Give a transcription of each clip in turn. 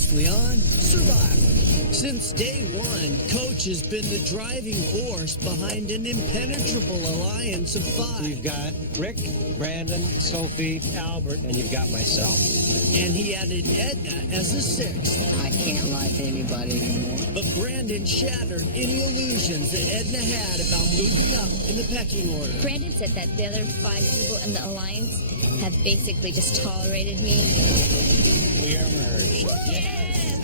previously on Survivor. Since day one, Coach has been the driving force behind an impenetrable alliance of 5. You've got Rick, Brandon, Sophie, Albert, and you've got myself. And he added Edna as a 6th. I can't lie to anybody anymore. But Brandon shattered any illusions that Edna had about moving up in the pecking order. Brandon said that the other 5 people in the alliance have basically just tolerated me. We are merged.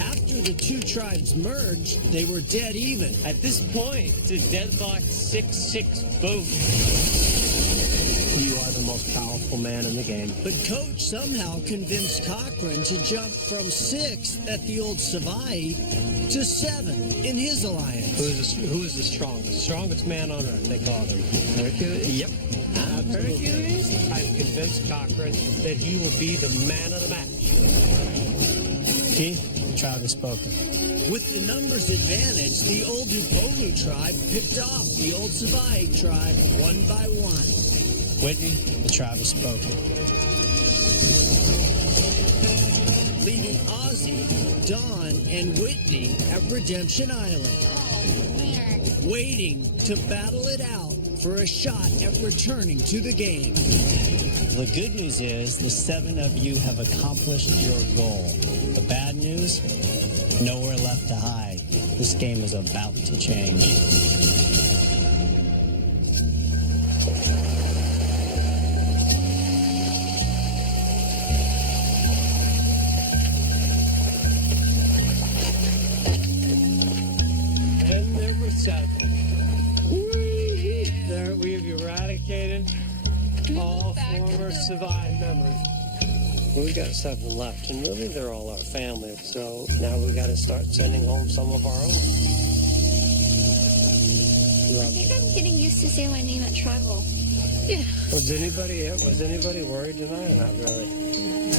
After the 2 tribes merged, they were dead even. At this point, it's a deadlock 6-6 vote. You are the most powerful man in the game. But Coach somehow convinced Cochran to jump from 6th at the old Savai to 7 in his alliance. Who is the strongest? Strongest man on earth, they call him. Hercules? Yep. Hercules? I've convinced Cochran that he will be the man of the match. Keith, the tribe has spoken. With the numbers advantage, the old Upolu tribe picked off the old Savai tribe one by one. Whitney, the tribe has spoken. Leaving Ozzy, Dawn, and Whitney at Redemption Island. Waiting to battle it out for a shot at returning to the game. The good news is the 7 of you have accomplished your goal. The bad news, nowhere left to hide. This game is about to change. There we've eradicated all former Savai members. We got 7 left, and really they're all our family. So now we got to start sending home some of our own. I think I'm getting used to saying my name at tribal. Yeah. Was anybody worried tonight? Not really.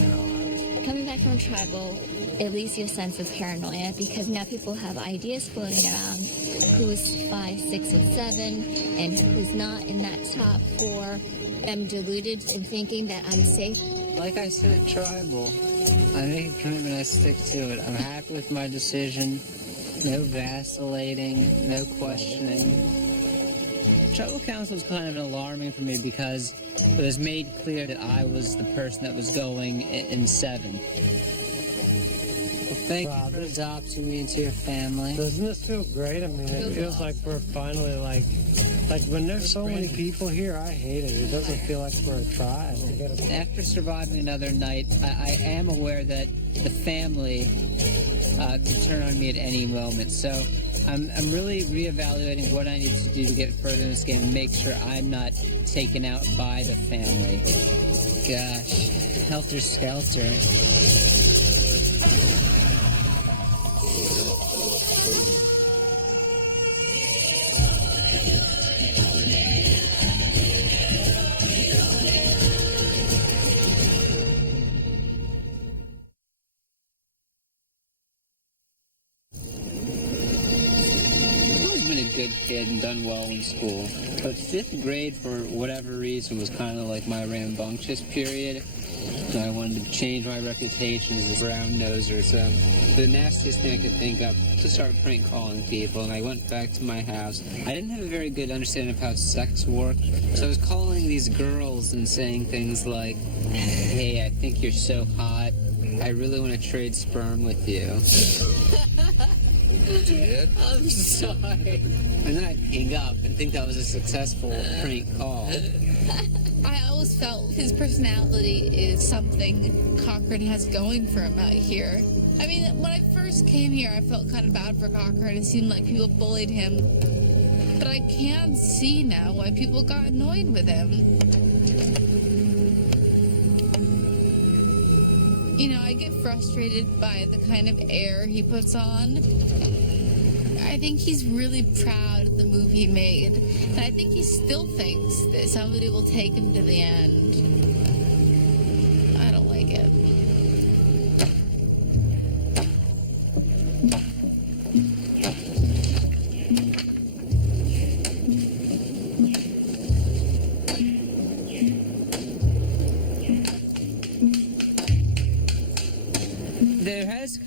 No. Coming back from tribal, it leaves you a sense of paranoia because now people have ideas floating around who's 5, 6, and 7, and who's not in that top 4. I'm deluded in thinking that I'm safe. Like I said at tribal, I make a commitment, I stick to it. I'm happy with my decision. No vacillating, no questioning. Tribal council was kind of alarming for me because it was made clear that I was the person that was going in 7th. Well, thank you for adopting me into your family. Doesn't this feel great? I mean, it feels like we're finally like when there's so many people here, I hate it. It doesn't feel like we're a tribe. After surviving another night, I am aware that the family could turn on me at any moment. So I'm really reevaluating what I need to do to get further in this game and make sure I'm not taken out by the family. Gosh, helter skelter. Good kid and done well in school. But 5th grade, for whatever reason, was kind of like my rambunctious period. So I wanted to change my reputation as a brown noser. So the nastiest thing I could think of to start prank calling people. And I went back to my house. I didn't have a very good understanding of how sex worked. So I was calling these girls and saying things like, "Hey, I think you're so hot. I really want to trade sperm with you." Did? I'm sorry. And then I'd hang up and think that was a successful prank call. I always felt his personality is something Cochran has going for him out here. I mean, when I first came here, I felt kind of bad for Cochran. It seemed like people bullied him. But I can see now why people got annoyed with him. You know, I get frustrated by the kind of air he puts on. I think he's really proud of the move he made. And I think he still thinks that somebody will take him to the end. I don't like it.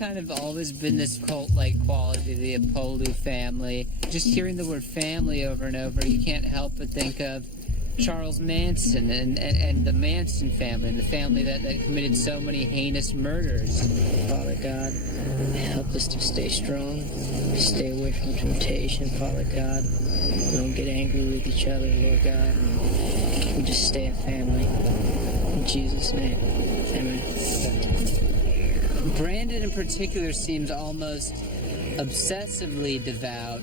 kind of always been this cult-like quality to the Apollo family. Just hearing the word family over and over, you can't help but think of Charles Manson and the Manson family, and the family that committed so many heinous murders. Father God, help us to stay strong, stay away from temptation, Father God. Don't get angry with each other, Lord God. We just stay a family. In Jesus' name, amen. Brandon in particular seems almost obsessively devout,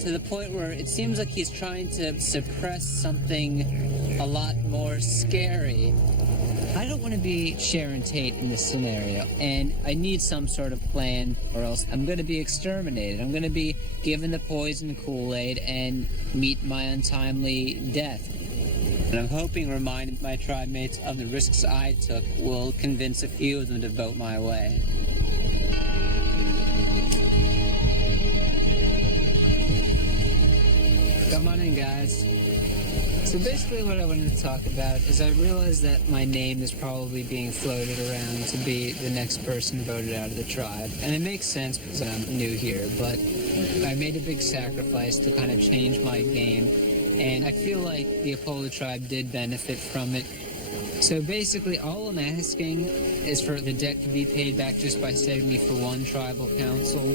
to the point where it seems like he's trying to suppress something a lot more scary. I don't want to be Sharon Tate in this scenario, and I need some sort of plan, or else I'm going to be exterminated. I'm going to be given the poison Kool-Aid and meet my untimely death. And I'm hoping reminding my tribe mates of the risks I took will convince a few of them to vote my way. Come on in, guys. So basically what I wanted to talk about is I realized that my name is probably being floated around to be the next person voted out of the tribe. And it makes sense because I'm new here, but I made a big sacrifice to kind of change my game. And I feel like the Apollo tribe did benefit from it. So basically all I'm asking is for the debt to be paid back just by setting me for one tribal council.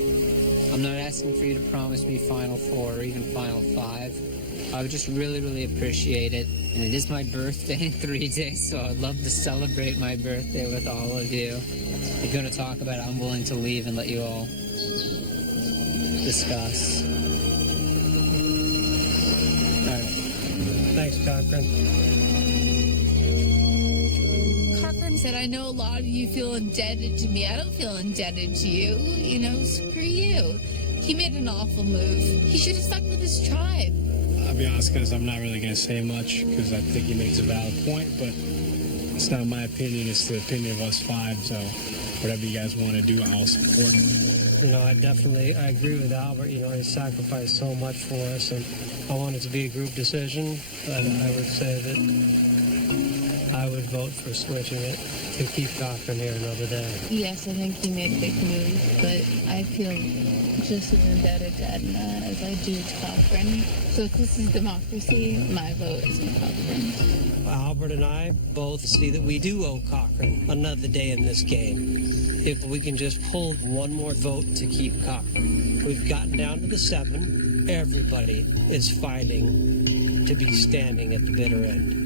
I'm not asking for you to promise me Final 4 or even Final 5. I would just really, really appreciate it. And it is my birthday in 3 days, so I'd love to celebrate my birthday with all of you. If you're going to talk about it, I'm willing to leave and let you all discuss. All right. Thanks, Cochran. Cochran said, I know a lot of you feel indebted to me. I don't feel indebted to you. You know, screw you. He made an awful move. He should have stuck with his tribe. I'll be honest, guys, I'm not really going to say much because I think he makes a valid point, but it's not my opinion. It's the opinion of us 5, so whatever you guys want to do, I'll support. You know, I agree with Albert. You know, he sacrificed so much for us, and I want it to be a group decision, but I would say that I would vote for switching it to keep Cochran here another day. Yes, I think he made a big move, but I feel just as indebted to Edna as I do to Cochran. So if this is democracy, my vote is for Cochran. Albert and I both see that we do owe Cochran another day in this game. If we can just hold one more vote to keep Cochran. We've gotten down to the 7. Everybody is fighting to be standing at the bitter end.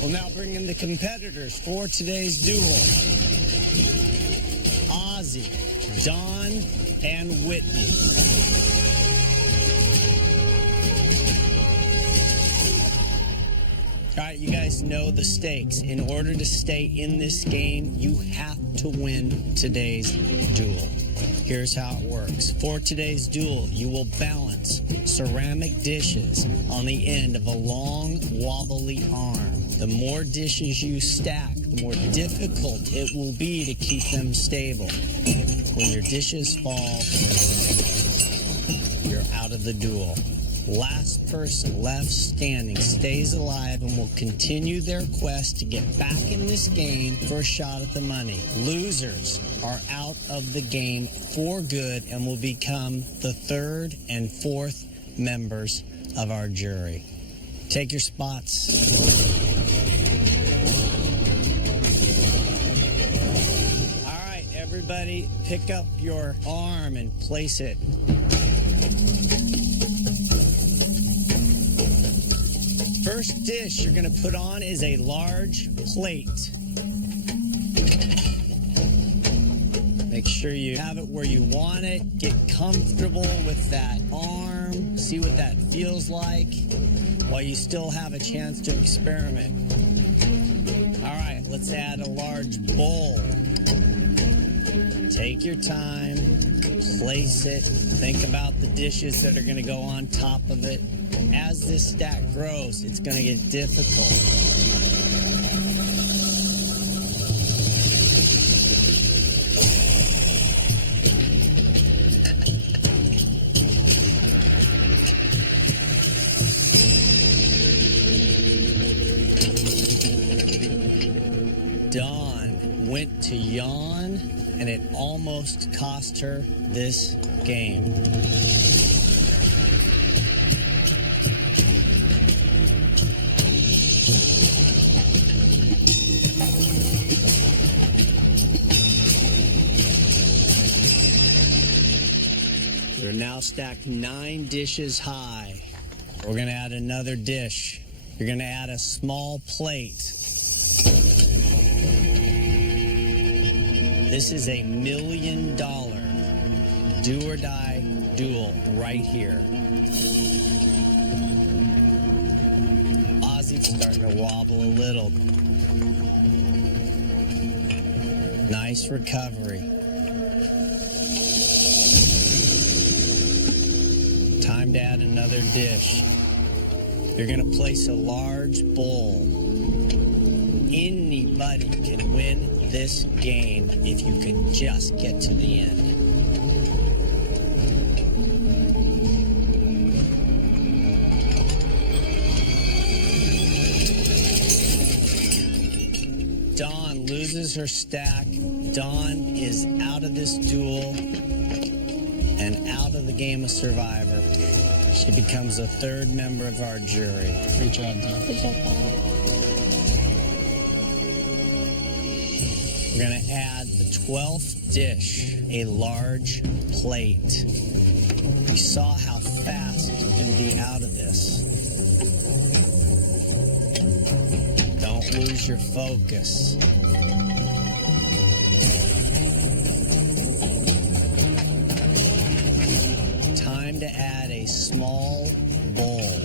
We'll now bring in the competitors for today's duel. Ozzy, Don, and Whitney. All right, you guys know the stakes. In order to stay in this game, you have to win today's duel. Here's how it works. For today's duel, you will balance ceramic dishes on the end of a long, wobbly arm. The more dishes you stack, the more difficult it will be to keep them stable. When your dishes fall, you're out of the duel. Last person left standing stays alive and will continue their quest to get back in this game for a shot at the money. Losers are out of the game for good and will become the 3rd and 4th members of our jury. Take your spots. All right, everybody, pick up your arm and place it. First dish you're going to put on is a large plate. Make sure you have it where you want it. Get comfortable with that arm. See what that feels like while you still have a chance to experiment. All right, let's add a large bowl. Take your time. Place it. Think about the dishes that are going to go on top of it. As this stack grows, it's going to get difficult. to yawn, and it almost cost her this game. They're now stacked 9 dishes high. We're gonna add another dish. You're gonna add a small plate. This is a $1 million do or die duel right here. Ozzy's starting to wobble a little. Nice recovery. Time to add another dish. You're going to place a large bowl. Anybody can win this game if you can just get to the end. Dawn loses her stack. Dawn is out of this duel and out of the game of Survivor. She becomes a 3rd member of our jury. Great job, Don. Good job, Bob. We're going to add the 12th dish, a large plate. You saw how fast you can be out of this. Don't lose your focus. Time to add a small bowl.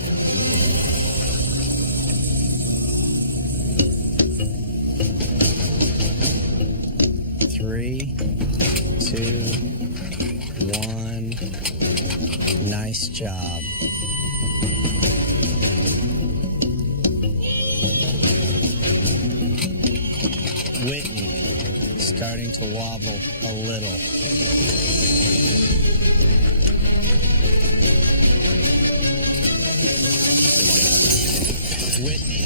Three, 2, 1. Nice job. Whitney starting to wobble a little. Whitney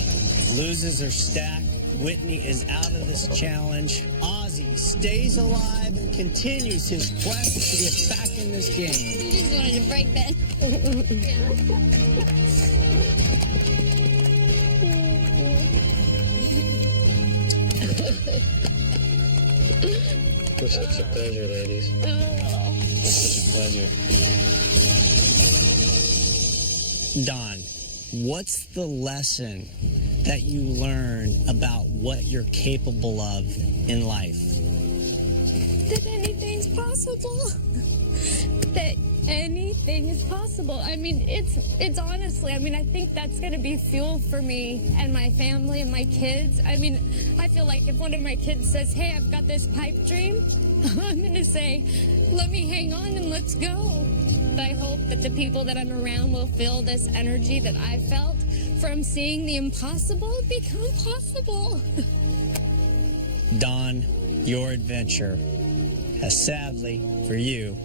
loses her stack. Whitney is out of this challenge. Ozzy stays alive and continues his quest to get back in this game. You just wanted to break that. It's such a pleasure, ladies. It's such a pleasure. Don, what's the lesson that you learn about what you're capable of in life? That anything's possible. That anything is possible. I mean, it's honestly, I mean, I think that's going to be fuel for me and my family and my kids. I mean, I feel like if one of my kids says, hey, I've got this pipe dream, I'm going to say, let me hang on and let's go. But I hope that the people that I'm around will feel this energy that I felt from seeing the impossible become possible. Don, your adventure has sadly, for you,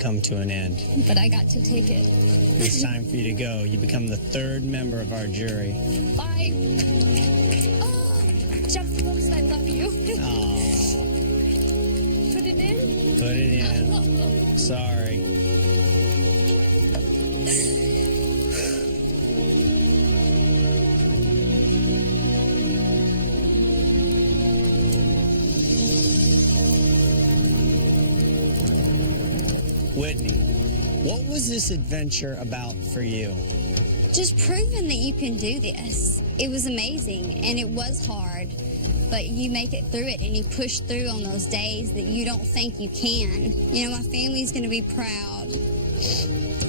come to an end. But I got to take it. It's time for you to go. You become the 3rd member of our jury. Bye. Oh, Jeff Brooks, I love you. Aw, Put it in? put it in. Sorry. Whitney, what was this adventure about for you? Just proving that you can do this. It was amazing, and it was hard, but you make it through it, and you push through on those days that you don't think you can. You know, my family's going to be proud,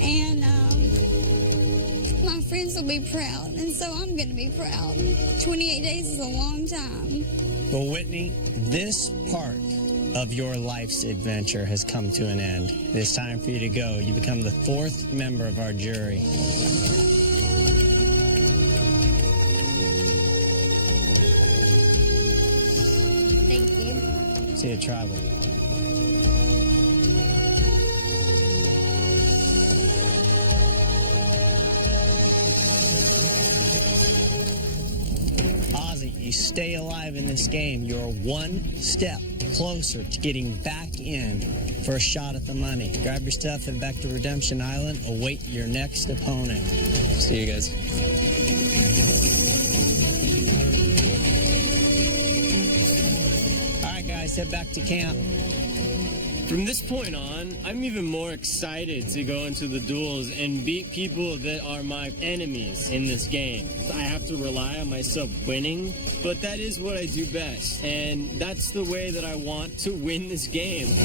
and my friends will be proud, and so I'm going to be proud. 28 days is a long time. Well, Whitney, this part of your life's adventure has come to an end. It's time for you to go. You become the 4th member of our jury. Thank you. See you, Tribal. Ozzy, you stay alive in this game. You're one step closer to getting back in for a shot at the money. Grab your stuff, head back to Redemption Island, await your next opponent. See you guys. All right, guys, head back to camp. From this point on, I'm even more excited to go into the duels and beat people that are my enemies in this game. I have to rely on myself winning, but that is what I do best. And that's the way that I want to win this game.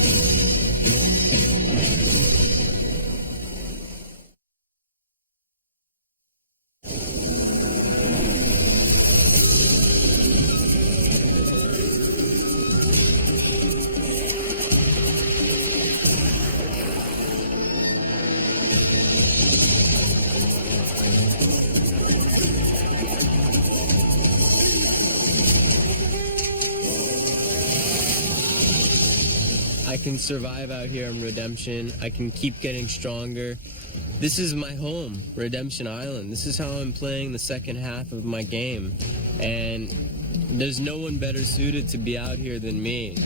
I can survive out here in Redemption. I can keep getting stronger. This is my home, Redemption Island. This is how I'm playing the second half of my game. And there's no one better suited to be out here than me.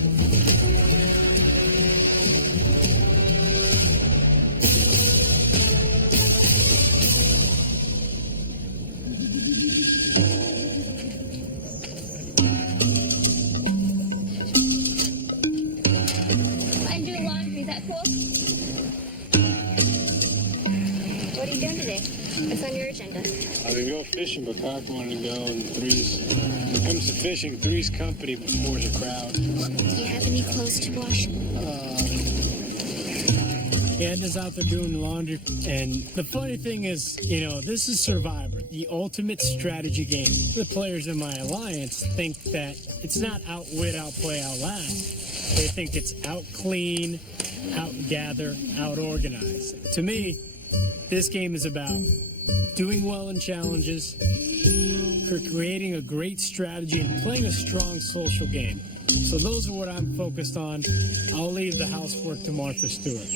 I've been going fishing, but Cock wanted to go, and Three's. When it comes to fishing, Three's company before a crowd. Do you have any clothes to wash? Anna's out there doing the laundry, and the funny thing is, you know, this is Survivor, the ultimate strategy game. The players in my alliance think that it's not outwit, outplay, outlast. They think it's out-clean, out-gather, out-organize. To me, this game is about doing well in challenges, for creating a great strategy, and playing a strong social game. So those are what I'm focused on. I'll leave the housework to Martha Stewart.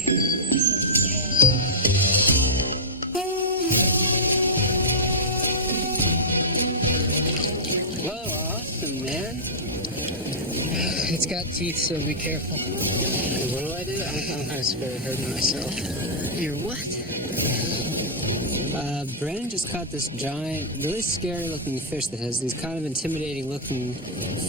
Whoa, awesome, man. It's got teeth, so be careful. What do? I'm kind of scared of hurting myself. You're what? Brandon just caught this giant, really scary-looking fish that has these kind of intimidating-looking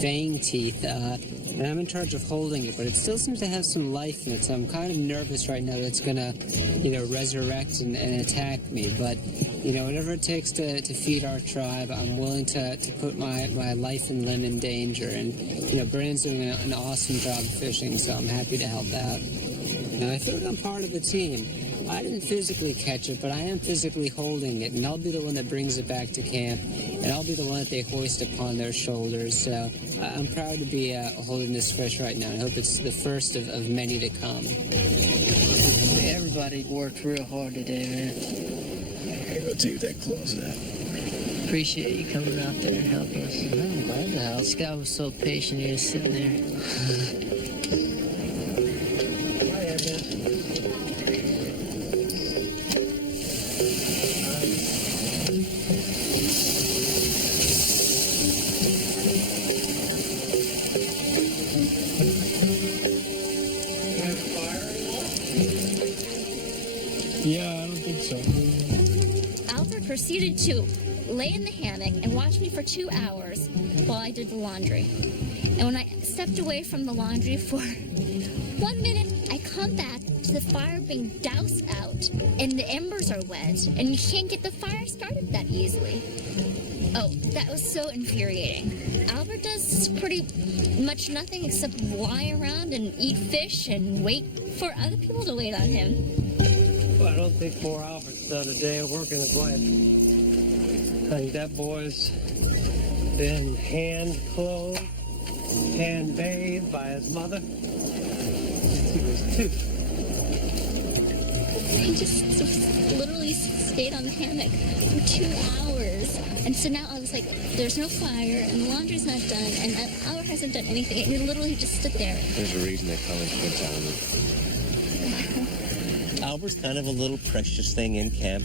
fang teeth, and I'm in charge of holding it, but it still seems to have some life in it, so I'm kind of nervous right now that it's gonna, you know, resurrect and attack me, but, you know, whatever it takes to feed our tribe, I'm willing to put my life and limb in danger, and, you know, Brandon's doing an awesome job fishing, so I'm happy to help out. And I feel like I'm part of the team. I didn't physically catch it, but I am physically holding it, and I'll be the one that brings it back to camp, and I'll be the one that they hoist upon their shoulders. So I'm proud to be holding this fish right now. I hope it's the first of many to come. Everybody worked real hard today, man. I gotta go take that clothes out. Appreciate you coming out there and helping us. I'm glad to help. This guy was so patient, he was sitting there. Yeah, I don't think so. Albert proceeded to lay in the hammock and watch me for 2 hours while I did the laundry. And when I stepped away from the laundry for 1 minute, I come back to the fire being doused out and the embers are wet and you can't get the fire started that easily. Oh, that was so infuriating. Albert does pretty much nothing except lie around and eat fish and wait for other people to wait on him. Well, I don't think poor Albert's done a day of work in his life. I think that boy's been hand-clothed, hand-bathed by his mother since he was 2. He just literally stayed on the hammock for 2 hours. And so now I was like, there's no fire, and the laundry's not done, and Albert hasn't done anything. He literally just stood there. There's a reason they call him Prince Albert. Albert's kind of a little precious thing in camp.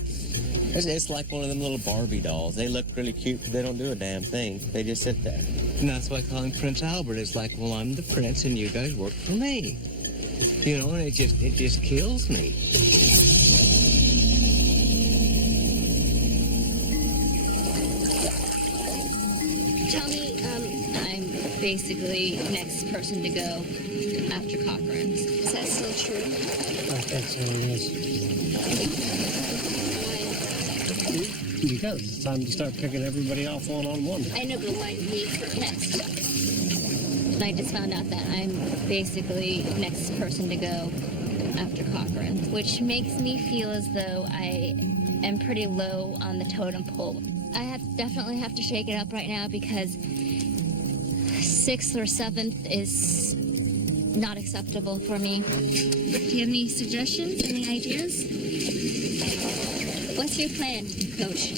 It's like one of them little Barbie dolls. They look really cute, but they don't do a damn thing. They just sit there. And that's why calling Prince Albert is like, well, I'm the prince and you guys work for me. You know, and it just kills me. Tell me, I'm basically next person to go after Cochran's. Is that still true? I think so, yes. Because it's time to start picking everybody off one-on-one. I know, but why me for next? And I just found out that I'm basically next person to go after Cochran, which makes me feel as though I am pretty low on the totem pole. I definitely have to shake it up right now because 6th or 7th is not acceptable for me. Do you have any suggestions, any ideas? What's your plan, Coach?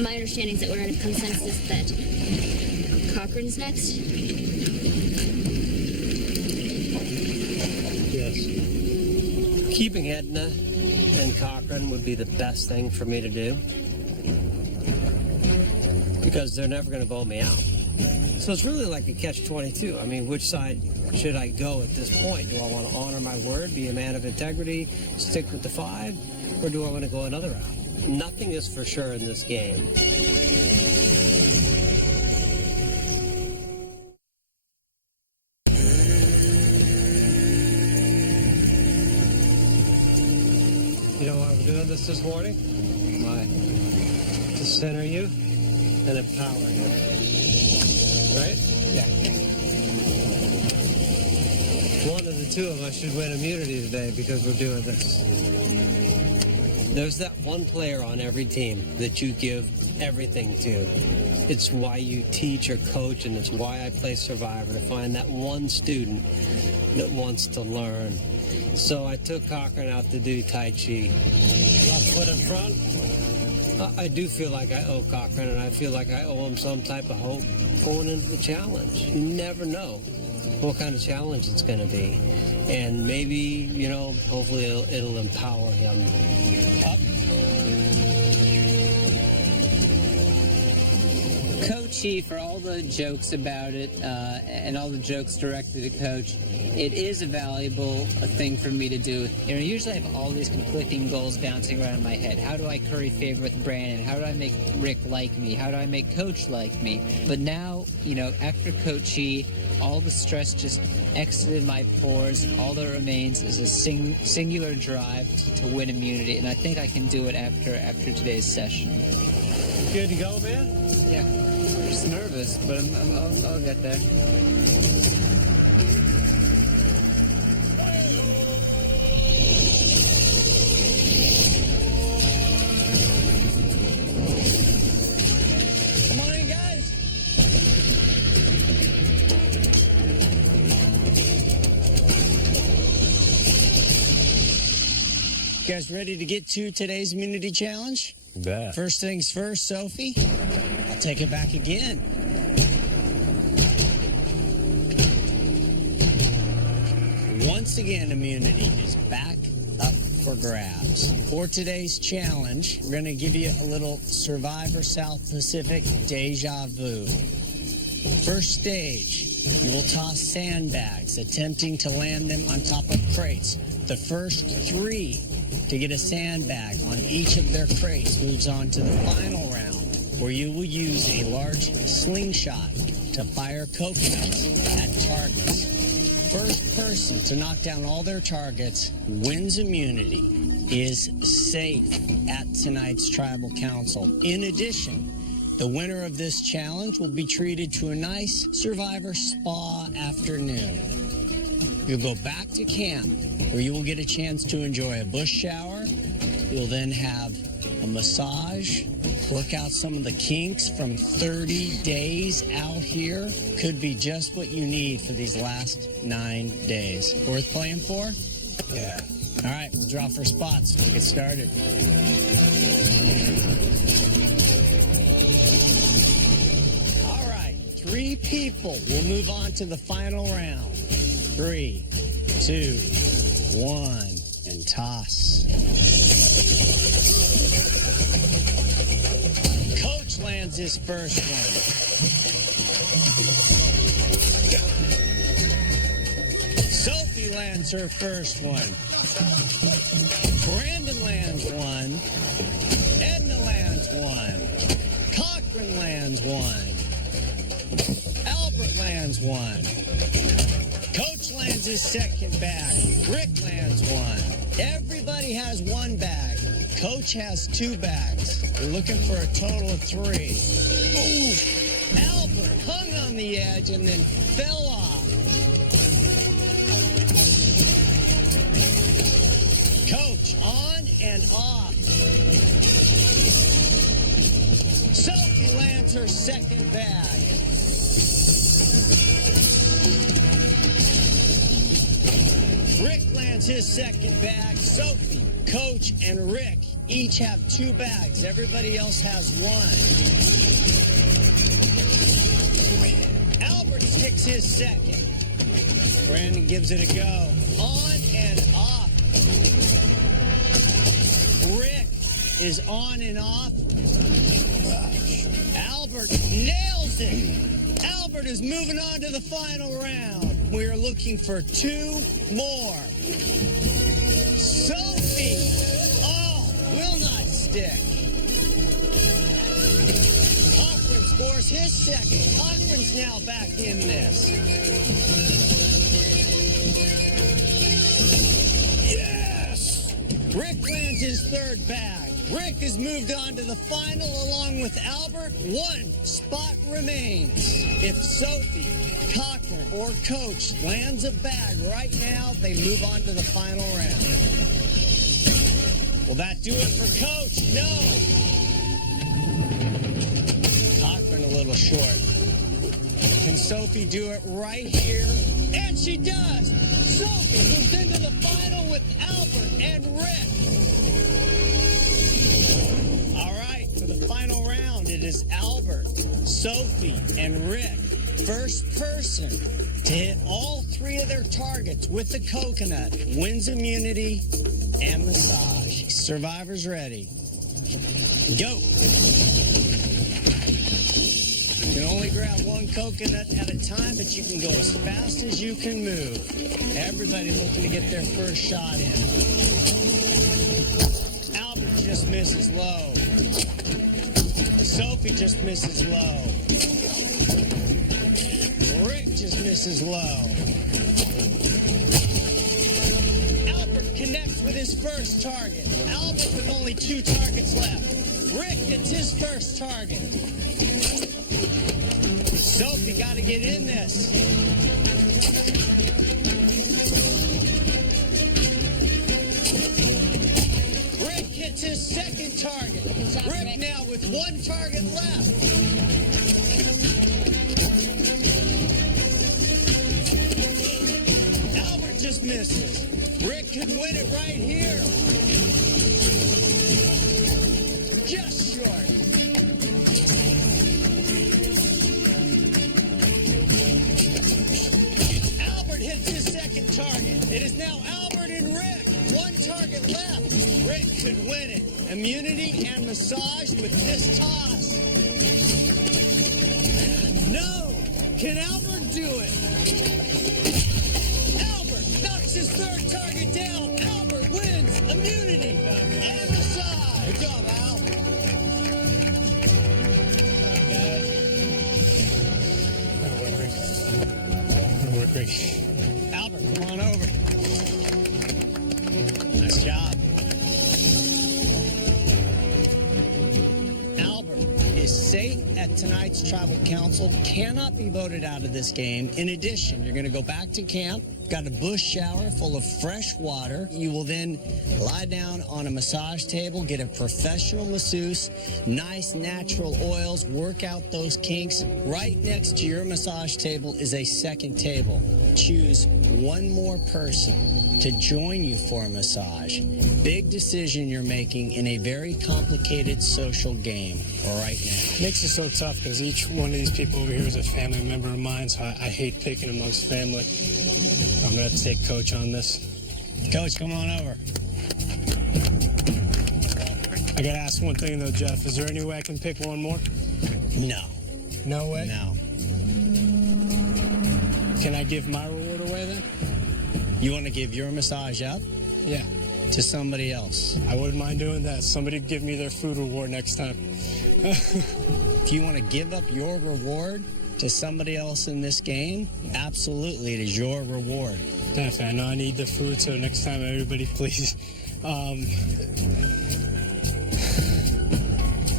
My understanding is that we're in a consensus that Cochran's next. Yes. Keeping Edna and Cochran would be the best thing for me to do. Because they're never going to vote me out. So it's really like a catch-22. I mean, which side should I go at this point? Do I want to honor my word, be a man of integrity, stick with the 5, or do I want to go another route? Nothing is for sure in this game. You know why we're doing this morning? Why? To center you and empower you. Right? Yeah. One of the two of us should win immunity today because we're doing this. There's that one player on every team that you give everything to. It's why you teach or coach, and it's why I play Survivor, to find that one student that wants to learn. So I took Cochran out to do Tai Chi. Left foot in front. I do feel like I owe Cochran, and I feel like I owe him some type of hope going into the challenge. You never know what kind of challenge it's going to be. And maybe, you know, hopefully it'll empower him. Up. Coachy, for all the jokes about it and all the jokes directed at Coach, it is a valuable thing for me to do. You know, usually I have all these conflicting goals bouncing around in my head. How do I curry favor with Brandon? How do I make Rick like me? How do I make Coach like me? But now, you know, after Coachy, all the stress just exited my pores. All that remains is a singular drive to win immunity, and I think I can do it after today's session. You good to go, man? Yeah, I'm just nervous, but I'll get there. Come on in, guys. You guys ready to get to today's immunity challenge? Yeah. First things first, Sophie. I'll take it back again. Once again, immunity is back up for grabs. For today's challenge, we're going to give you a little Survivor South Pacific deja vu. First stage, you will toss sandbags, attempting to land them on top of crates. The first 3 to get a sandbag on each of their crates moves on to the final round, where you will use a large slingshot to fire coconuts at targets. First person to knock down all their targets wins immunity, is safe at tonight's Tribal Council. In addition, the winner of this challenge will be treated to a nice Survivor Spa afternoon. You'll go back to camp, where you will get a chance to enjoy a bush shower. You'll then have a massage, work out some of the kinks from 30 days out here. Could be just what you need for these last 9 days. Worth playing for? Yeah. All right, we'll draw for spots. We'll get started. All right, 3 people will move on to the final round. 3, 2, 1, and And toss. Coach lands his first one. Sophie lands her first one. Brandon lands one. Edna lands one. Cochran lands one. Albert lands one. Coach lands his second bag. Rick lands one. Everybody has one bag. Coach has 2 bags. We're looking for a total of 3. Ooh, Albert hung on the edge and then fell off. Coach on and off. Sophie lands her second bag. Rick lands his second bag. Sophie, Coach, and Rick each have 2 bags. Everybody else has 1. Albert sticks his second. Brandon gives it a go. On and off. Rick is on and off. Albert nails it. Albert is moving on to the final round. We are looking for 2 more. Sophie, will not stick. Cochran scores his second. Cochran's now back in this. Yes! Rick lands his third bag. Rick has moved on to the final along with Albert. 1 spot remains. If Sophie, Cochran, or Coach lands a bag right now, they move on to the final round. Will that do it for Coach? No. Cochran a little short. Can Sophie do it right here? And she does. Sophie moves into the final with Albert and Rick. All right, for the final round, it is Albert, Sophie, and Rick. First person to hit all 3 of their targets with the coconut wins immunity and massage. Survivors ready. Go. You can only grab 1 coconut at a time, but you can go as fast as you can move. Everybody looking to get their first shot in. Albert just misses low. Sophie just misses low. Rick just misses low. Albert connects with his first target. Albert with only 2 targets left. Rick gets his first target. Sophie got to get in this. Rick hits his second target. Rick now with 1 target left. Albert just misses. Rick could win it right here. Just short. Albert hits his second target. It is now Albert and Rick. 1 target left. Rick could win it. Immunity and massage with this toss. No! Can Albert do it? Albert knocks his 3rd target down. Albert wins immunity and massage. Good job, Al. Good work, Rick. Albert, come on over. Nice job. Albert is safe at tonight's tribal council, cannot be voted out of this game. In addition, you're going to go back to camp, got a bush shower full of fresh water. You will then lie down on a massage table, get a professional masseuse, nice natural oils, work out those kinks. Right next to your massage table is a second table. Choose 1 more person to join you for a massage. Big decision you're making in a very complicated social game right now. Makes it so tough because each one of these people over here is a family member of mine, so I hate picking amongst family. I'm going to have to take Coach on this. Coach, come on over. I gotta ask one thing though, Jeff. Is there any way I can pick one more? No. No way? No. Can I give my reward away then? You want to give your massage up Yeah. to somebody else? I wouldn't mind doing that. Somebody give me their food reward next time. If you want to give up your reward to somebody else in this game, absolutely, it is your reward. Definitely. I know I need the food, so next time, everybody, please.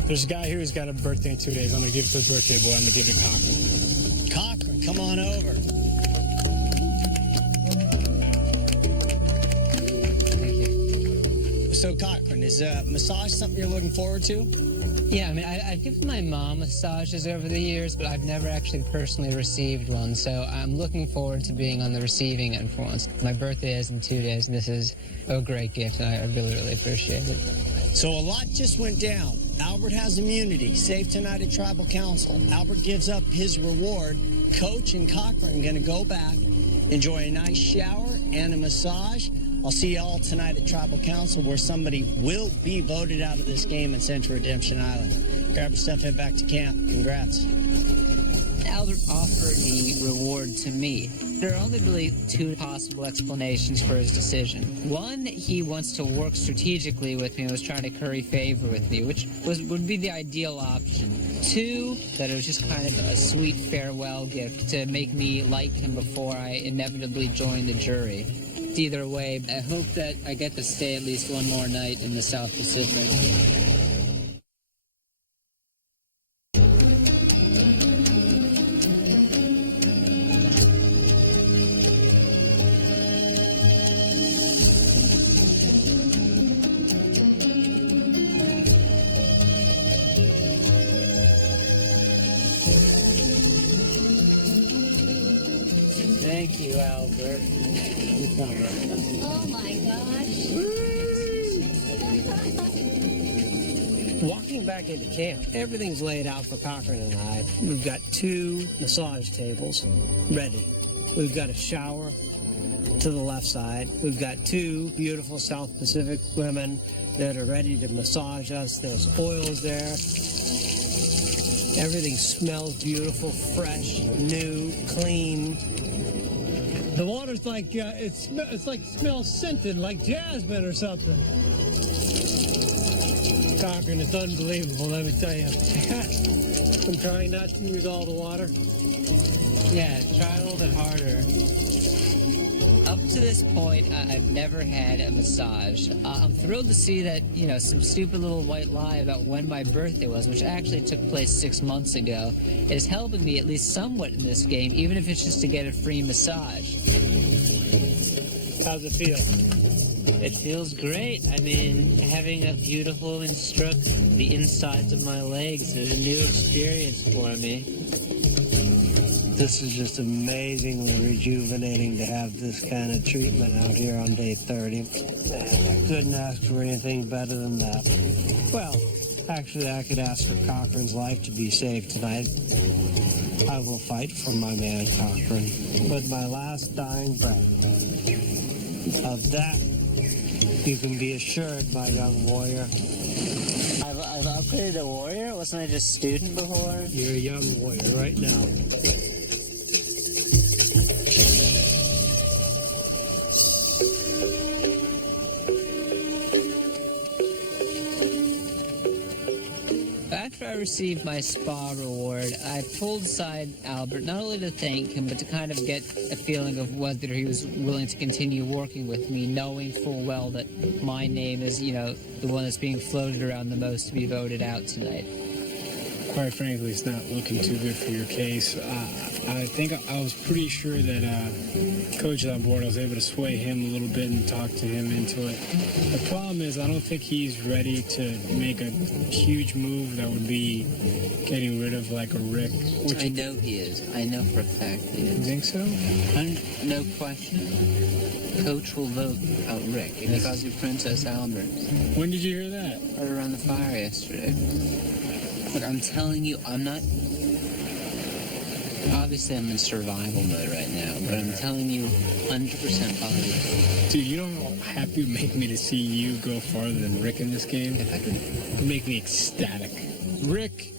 There's a guy here who's got a birthday in 2 days. I'm going to give it to his birthday boy. I'm going to give it to Cochran. Cochran, come on over. Thank you. So, Cochran, is massage something you're looking forward to? Yeah, I mean, I've given my mom massages over the years, but I've never actually personally received one, so I'm looking forward to being on the receiving end for once. My birthday is in 2 days, and this is a great gift, and I really, really appreciate it. So a lot just went down. Albert has immunity, safe tonight at Tribal Council. Albert gives up his reward. Coach and Cochran are going to go back, enjoy a nice shower and a massage. I'll see you all tonight at Tribal Council, where somebody will be voted out of this game in Central Redemption Island. Grab your stuff, head back to camp. Congrats. Albert offered the reward to me. There are only really two possible explanations for his decision. One, he wants to work strategically with me and was trying to curry favor with me, which would be the ideal option. Two, that it was just kind of a sweet farewell gift to make me like him before I inevitably join the jury. Either way, I hope that I get to stay at least one more night in the South Pacific. Thank you, Albert. Oh my gosh. Walking back into camp, everything's laid out for Cochran and I. We've got 2 massage tables ready. We've got a shower to the left side. We've got 2 beautiful South Pacific women that are ready to massage us. There's oils there. Everything smells beautiful, fresh, new, clean. The water's like, it's like smells scented, like jasmine or something. Cochran, it's unbelievable, let me tell you. I'm trying not to use all the water. Yeah, try a little bit harder. Up to this point, I've never had a massage. I'm thrilled to see that, some stupid little white lie about when my birthday was, which actually took place 6 months ago, is helping me at least somewhat in this game, even if it's just to get a free massage. How's it feel? It feels great. I mean, having a beautiful woman stroke the insides of my legs is a new experience for me. This is just amazingly rejuvenating to have this kind of treatment out here on day 30. And I couldn't ask for anything better than that. Well, actually, I could ask for Cochran's life to be saved tonight. I will fight for my man Cochran with my last dying breath. Of that, you can be assured, my young warrior. I've upgraded to warrior? Wasn't I just student before? You're a young warrior right now. After I received my spa reward, I pulled aside Albert not only to thank him, but to kind of get a feeling of whether he was willing to continue working with me, knowing full well that my name is, the one that's being floated around the most to be voted out tonight. Quite frankly, it's not looking too good for your case. I think I was pretty sure that Coach is on board. I was able to sway him a little bit and talk to him into it. The problem is I don't think he's ready to make a huge move that would be getting rid of like a Rick. I know he is. I know for a fact he is. You think so? No question. Coach will vote out Rick because of Princess Albert. When did you hear that? Right around the fire yesterday. Look, I'm telling you, I'm not Obviously, I'm in survival mode right now, but I'm telling you 100% positive. Dude, you know how happy it would make me to see you go farther than Rick in this game? If I could... It would make me ecstatic. Rick,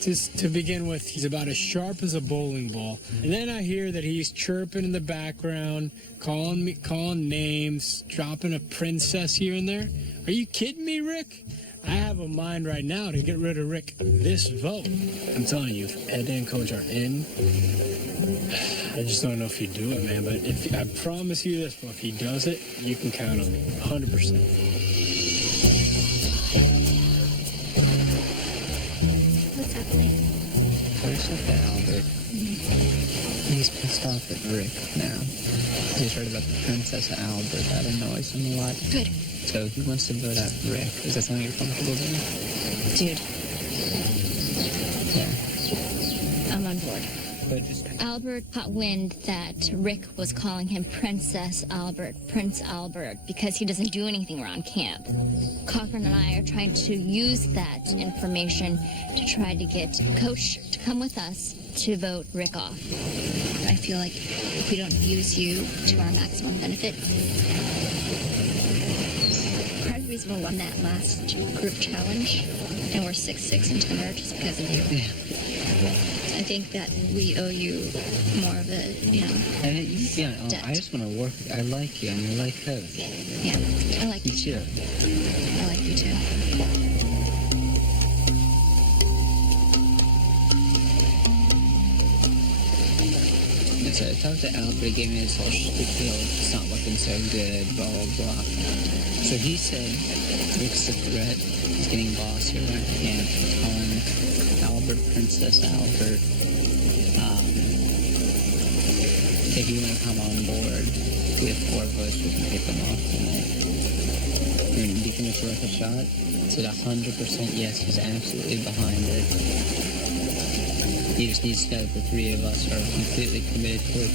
just to begin with, he's about as sharp as a bowling ball. And then I hear that he's chirping in the background, calling names, dropping a princess here and there. Are you kidding me, Rick? I have a mind right now to get rid of Rick this vote. I'm telling you, if Ed and Coach are in, I just don't know if he'd do it, man. But if I promise you this, if he does it, you can count on me, 100%. What's happening? First up to Albert. He's pissed off at Rick now. He's heard about the Princess Albert. That annoys him a lot. Good. So he wants to vote out Rick. Is that something you're comfortable doing? Dude, Yeah. I'm on board. But just... Albert caught wind that Rick was calling him Princess Albert, Prince Albert, because he doesn't do anything around camp. Cochran and I are trying to use that information to try to get Coach to come with us to vote Rick off. I feel like if we don't use you to our maximum benefit, part of the reason we won that last group challenge, and we're 6-6 in tenor just because of you. Yeah. I think that we owe you more of a, I just want to work with you. I like you. I'm your life coach. Yeah, I like you too. I like you too. So I talked to Albert, he gave me this whole spiel, it's not looking so good, blah, blah, blah. So he said, Rick's a threat, he's getting bossy around camp, calling Albert Princess Albert. If you want to come on board, we have 4 votes, we can pick them off tonight. Do you think it's worth a shot? It's at 100% yes, he's absolutely behind it. He just needs to know that the 3 of us are completely committed to it.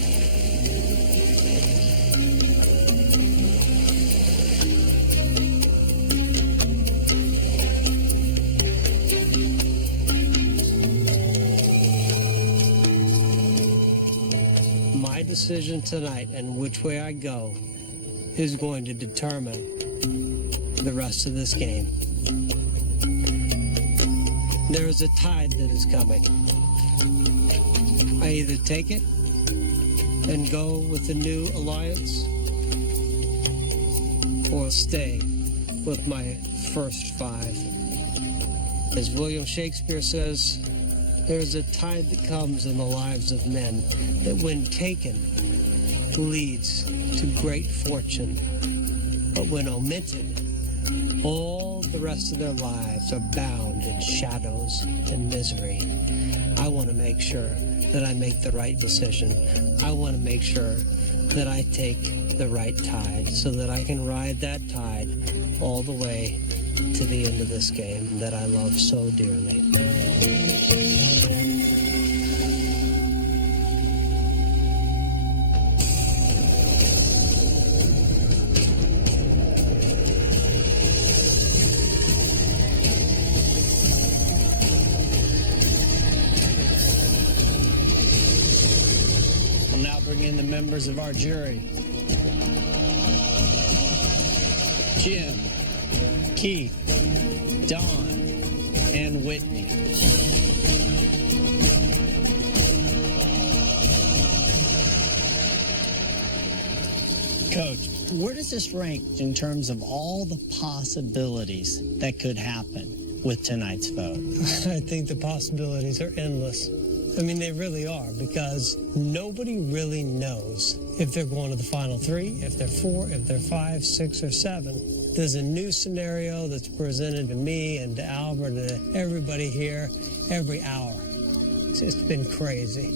My decision tonight and which way I go is going to determine the rest of this game. There is a tide that is coming. I either take it and go with the new alliance or stay with my first 5. As William Shakespeare says, there is a tide that comes in the lives of men that when taken leads to great fortune, but when omitted, all the rest of their lives are bound in shadows and misery. I want to make sure that I make the right decision. I want to make sure that I take the right tide so that I can ride that tide all the way to the end of this game that I love so dearly. We'll now bring in the members of our jury. Jim, Keith, Don, and Whitney. Coach, where does this rank in terms of all the possibilities that could happen with tonight's vote? I think the possibilities are endless. I mean, they really are, because nobody really knows if they're going to the final 3, if they're 4, if they're 5, 6, or 7. There's a new scenario that's presented to me and to Albert and to everybody here every hour. It's just been crazy.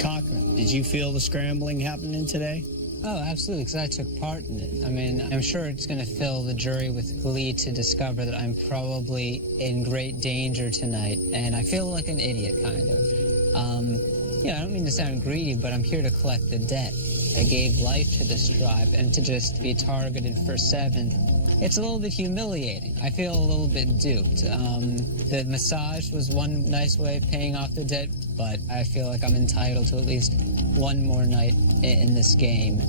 Cochran, did you feel the scrambling happening today? Oh, absolutely, because I took part in it. I mean, I'm sure it's going to fill the jury with glee to discover that I'm probably in great danger tonight, and I feel like an idiot, kind of. I don't mean to sound greedy, but I'm here to collect the debt. I gave life to this tribe, and to just be targeted for 7th, it's a little bit humiliating. I feel a little bit duped. The massage was one nice way of paying off the debt, but I feel like I'm entitled to at least one more night in this game.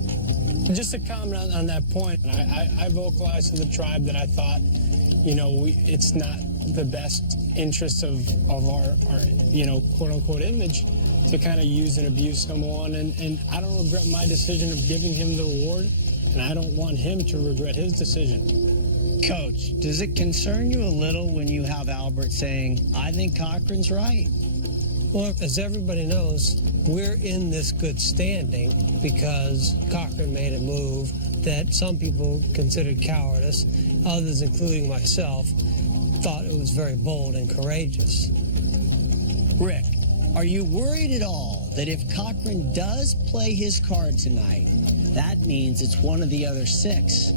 Just to comment on that point, I vocalized to the tribe that I thought, it's not the best interest of our quote-unquote image to kind of use and abuse someone, and I don't regret my decision of giving him the reward, and I don't want him to regret his decision. Coach, does it concern you a little when you have Albert saying, I think Cochran's right? Well, as everybody knows, we're in this good standing because Cochran made a move that some people considered cowardice, others, including myself, thought it was very bold and courageous. Rick, are you worried at all that if Cochran does play his card tonight, that means it's one of the other 6?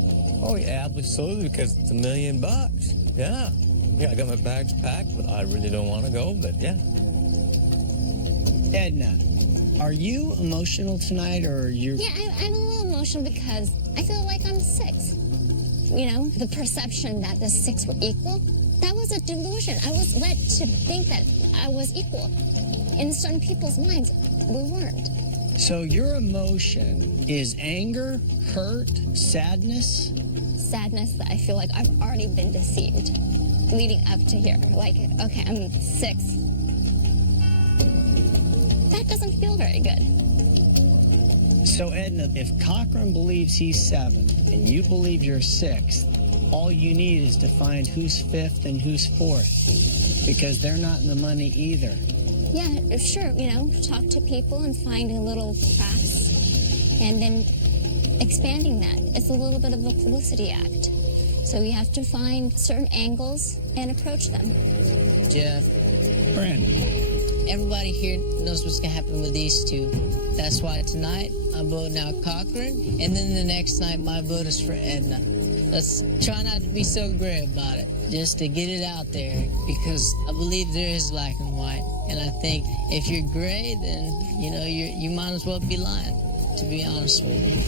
Oh, yeah, absolutely, because it's $1 million. Yeah. Yeah, I got my bags packed, but I really don't want to go, but yeah. Edna, are you emotional tonight, or you're... Yeah, I'm a little emotional because I feel like I'm 6. The perception that the 6 were equal, that was a delusion. I was led to think that I was equal. In certain people's minds, we weren't. So your emotion is anger, hurt, sadness? Sadness that I feel like I've already been deceived leading up to here. Like, okay, I'm 6. That doesn't feel very good. So, Edna, if Cochran believes he's 7 and you believe you're 6, all you need is to find who's 5th and who's 4th, because they're not in the money either. Yeah, sure, talk to people and finding little cracks and then expanding that. It's a little bit of a publicity act. So we have to find certain angles and approach them. Jeff, Brandon. everybody here knows what's going to happen with these two. That's why tonight I'm voting out Cochran, and then the next night my vote is for Edna. Let's try not to be so gray about it, just to get it out there, because I believe there is black and white. And I think if you're gray, then, you might as well be lying, to be honest with you.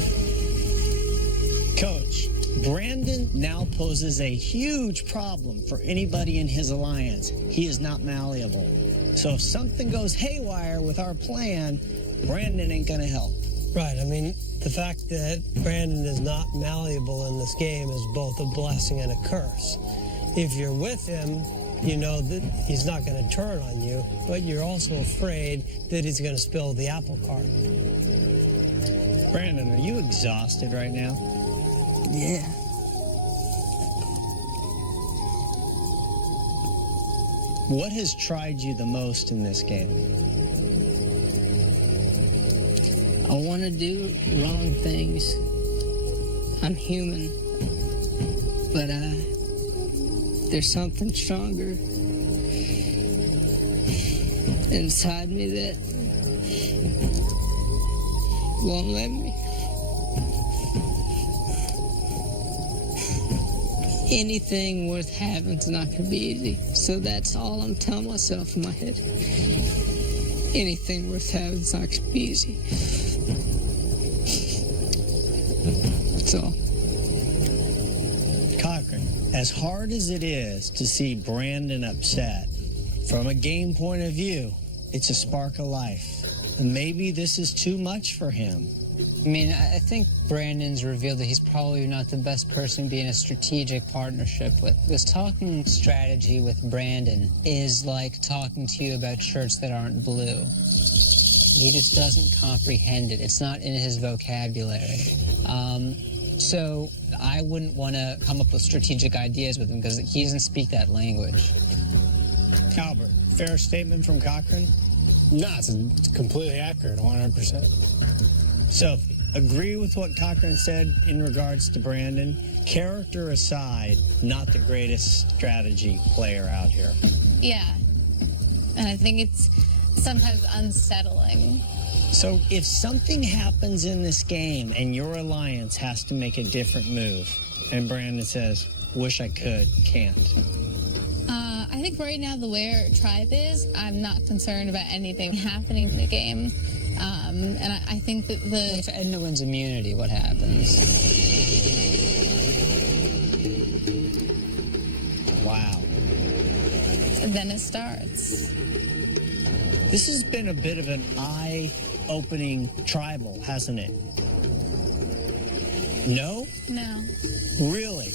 Coach, Brandon now poses a huge problem for anybody in his alliance. He is not malleable. So if something goes haywire with our plan, Brandon ain't going to help. Right. I mean, the fact that Brandon is not malleable in this game is both a blessing and a curse. If you're with him, you know that he's not going to turn on you, but you're also afraid that he's going to spill the apple cart. Brandon, are you exhausted right now? Yeah. What has tried you the most in this game? I want to do wrong things. I'm human. But there's something stronger inside me that won't let me. Anything worth having is not going to be easy. So that's all I'm telling myself in my head. Anything worth having is not going to be easy. That's all. Cochran, as hard as it is to see Brandon upset, from a game point of view, it's a spark of life. And maybe this is too much for him. I mean, I think Brandon's revealed that he's probably not the best person to be in a strategic partnership with. Because talking strategy with Brandon is like talking to you about shirts that aren't blue. He just doesn't comprehend it. It's not in his vocabulary. So I wouldn't want to come up with strategic ideas with him because he doesn't speak that language. Albert, fair statement from Cochran? No, it's completely accurate, 100%. Sophie, agree with what Cochran said in regards to Brandon? Character aside, not the greatest strategy player out here. Yeah. And I think it's sometimes unsettling. So if something happens in this game and your alliance has to make a different move, and Brandon says, wish I could, can't. I think right now the way our tribe is, I'm not concerned about anything happening in the game. And I think that If Edna wins immunity, what happens? then it starts. This has been a bit of an eye-opening tribal, hasn't it? No? No. Really?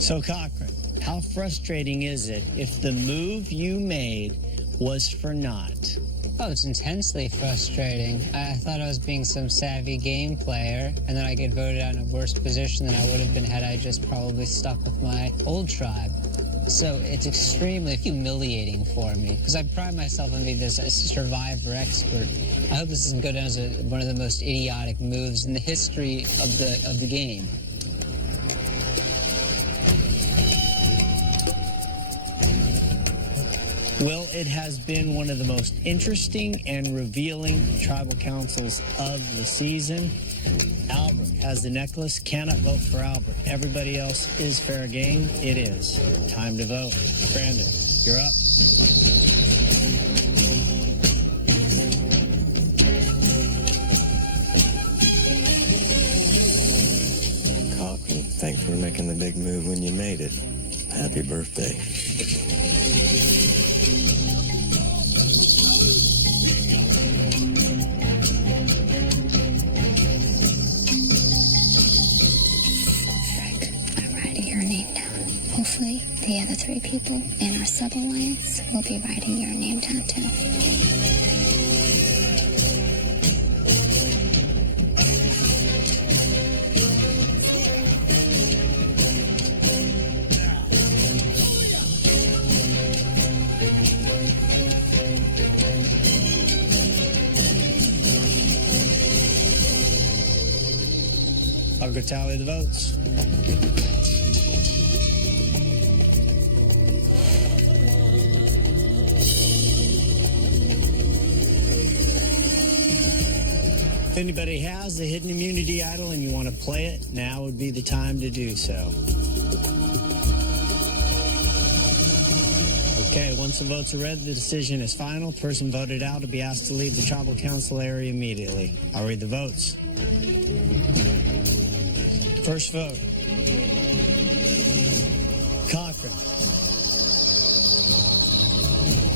So, Cochran, how frustrating is it if the move you made was for naught? Oh, it's intensely frustrating. I thought I was being some savvy game player, and then I get voted out in a worse position than I would have been had I just probably stuck with my old tribe. So it's extremely humiliating for me, because I pride myself on being this survivor expert. I hope this doesn't go down as one of the most idiotic moves in the history of the game. Well, it has been one of the most interesting and revealing tribal councils of the season. Albert has the necklace. Cannot vote for Albert. Everybody else is fair game. It is. Time to vote. Brandon, you're up. Cochran, thanks for making the big move when you made it. Happy birthday. Hopefully, the other 3 people in our sub-alliance will be writing your name down too. I'll go tally the votes. If anybody has a hidden immunity idol and you want to play it, now would be the time to do so. Okay, once the votes are read, the decision is final. Person voted out will be asked to leave the tribal council area immediately. I'll read the votes. First vote. Cochran.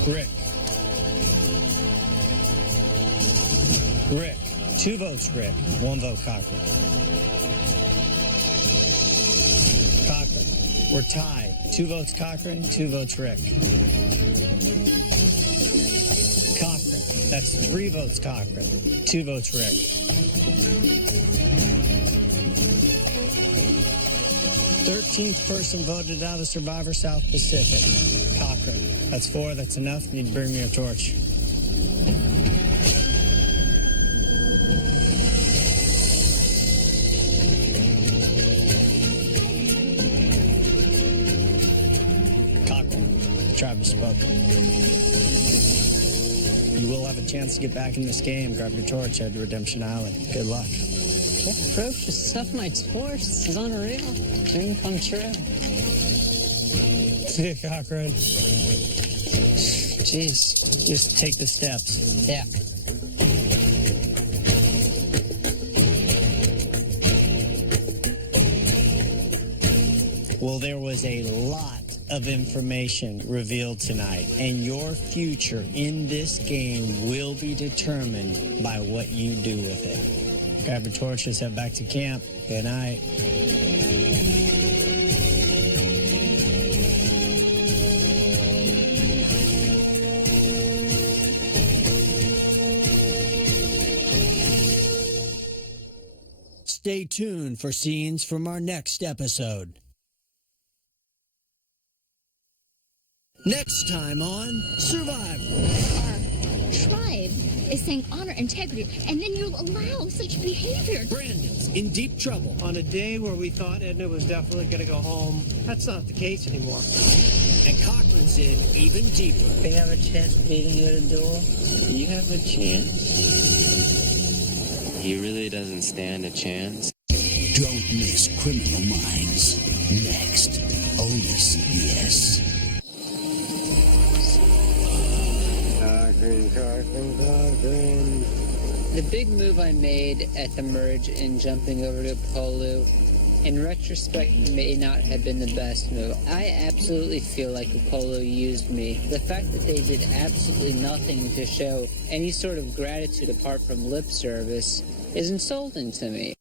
Rick. Rick. 2 votes, Rick. 1 vote, Cochran. Cochran. We're tied. 2 votes, Cochran. 2 votes, Rick. Cochran. That's 3 votes, Cochran. 2 votes, Rick. Thirteenth person voted out of Survivor South Pacific. Cochran. That's 4. That's enough. Need to bring me a torch. Tribe has spoken. You will have a chance to get back in this game. Grab your torch, head to Redemption Island. Good luck. Yeah, bro, just stuff my torch. This is unreal. Dream come true. See you, Cochran. Jeez. Just take the steps. Yeah. Well, there was a lot of information revealed tonight, and your future in this game will be determined by what you do with it. Grab your torches, head back to camp. Good night. Stay tuned for scenes from our next episode. Next time on Survivor. Our tribe is saying honor, integrity, and then you'll allow such behavior. Brandon's in deep trouble. On a day where we thought Edna was definitely going to go home, that's not the case anymore. And Cochran's in even deeper. They have a chance of beating you at a duel? You have a chance. He really doesn't stand a chance. Don't miss Criminal Minds. Next, only CBS. The big move I made at the merge in jumping over to Polu in retrospect, may not have been the best move. I absolutely feel like Apollo used me. The fact that they did absolutely nothing to show any sort of gratitude apart from lip service is insulting to me.